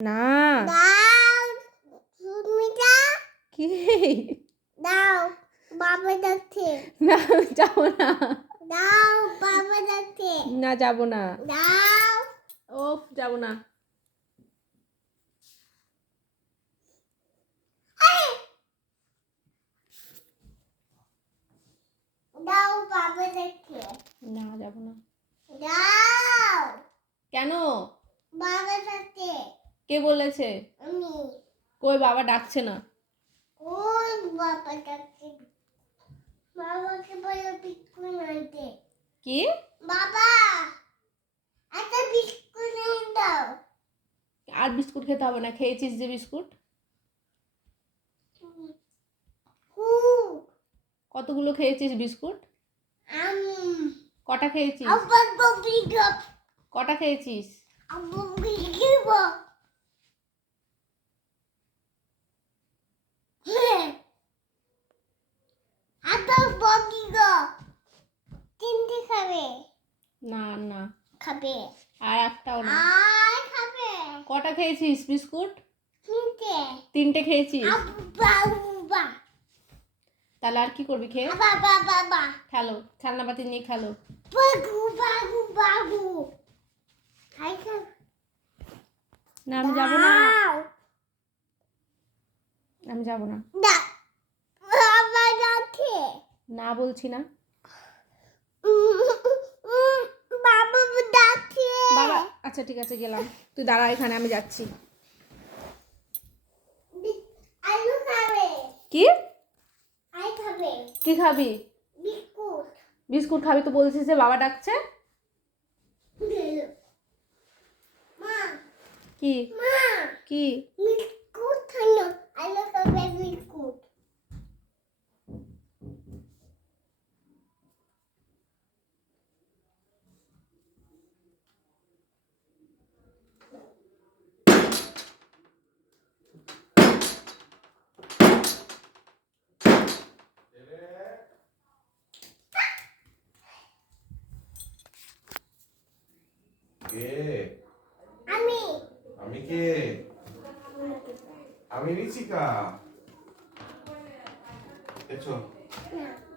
না দাও তুমি দাও কি দাও বাবা ডাকছে না যাবো না দাও বাবা ডাকছে না যাবো না দাও ও যাবো না দাও বাবা ডাকছে না যাবো না দাও কেন বাবা ডাকছে কে বলেছে আমি কই বাবা ডাকছে না ওই বাবা ডাকছে বাবাকে বলো বিস্কুট আনতে কি বাবা একটা বিস্কুট এনে দাও আর বিস্কুট খেতে হবে না খেয়েছিস যে বিস্কুট হু কতগুলো খেয়েছিস বিস্কুট কটা খেয়েছিস আবার ববি গপ কটা খেয়েছিস আবার বিগিব আবার ববি গপ তিনটে খাবে না না খাবে আর একটাও না আর খাবে কটা খেয়েছিস বিস্কুট তিনটে তিনটে খেয়েছিস আব্বা আব্বা তাহলে আর কি করবি খেয়ে বাবা বাবা খেলো খেলনাপাতি নিয়ে খেলো বাবু বাবু বাবু হাই খাও না আমি যাবো না দাও আমি যাবো না দাও বাবা ডাকে না বলছি না বাবা ডাকে বাবা আচ্ছা ঠিক আছে গেলাম তুই দাঁড়া এখানে আমি যাচ্ছি আলু খাবে কি আই খাবে কি খাবি বিস্কুট বিস্কুট খাবি তো বলছিস যে বাবা ডাকছে মা কি মা কি বিস্কুট খানো আলু খাবে বিস্কুট কে আমি আমি কে আমি রিচিকা এসো না